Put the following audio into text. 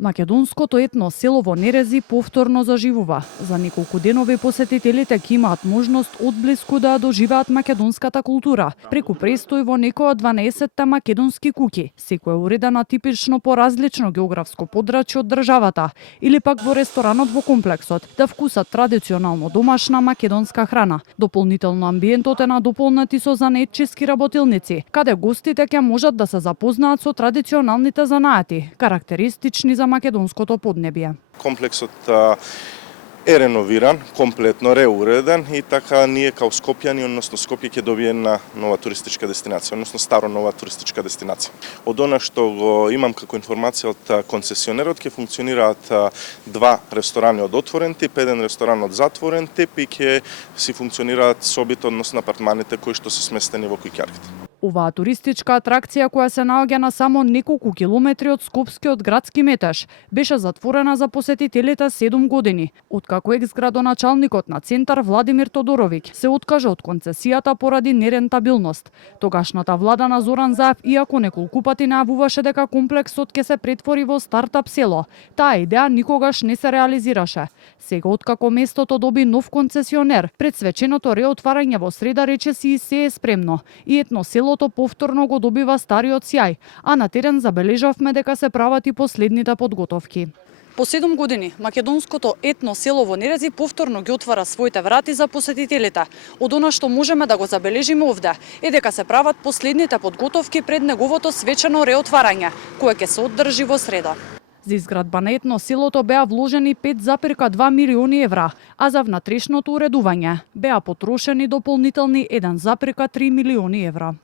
Македонското етно село во Нерези повторно заживува. За неколку денови посетителите ќе имаат можност одблиску да доживеат македонската култура, преку престој во некој од 12 македонски куќи, секоја уредена типично по различно географско подрачје од државата, или пак во ресторанот во комплексот, да вкусат традиционално домашна македонска храна. Дополнително амбиентот е надополнети со занаетчиски работилници, каде гостите ќе можат да се запознаат со традиционалните занаати, карактеристични за македонското поднебје. Комплексот е реновиран, комплетно реуреден и така ние као скопјани, односно Скопје ќе добие една нова туристичка дестинација, односно старо нова туристичка дестинација. Од она што го имам како информација од концесионерот, ќе функционираат два ресторани од отворен тип, еден ресторан од затворен тип и ќе си функционираат собите, односно апартманите кои што се сместени во куќарките. Оваа туристичка атракција, која се наоѓа на само неколку километри од скопскиот градски метеж, беше затворена за посетителите 7 години, откако екс-градоначалникот на Центар Владимир Тодоровиќ се откажа од концесијата поради нерентабилност. Тогашната влада на Зоран Заев, иако неколку пати најавуваше дека комплексот ќе се претвори во стартап село, таа идеја никогаш не се реализираше. Сега, откако местото доби нов концесионер, предсвеченото реотварање во среда речиси се е спремно и етно селото повторно го добива стариот сјај, а на терен забележавме дека се прават и последните подготовки. По 7 години, македонското етно село во Нерези повторно ги отвара своите врати за посетителите. Од она што можеме да го забележиме овде е дека се прават последните подготовки пред неговото свечено реотварање, кое ќе се одржи во среда. За изградба на етно селото беа вложени 5,2 милиони евра, а за внатрешното уредување беа потрошени дополнителни 1,3 милиони евра.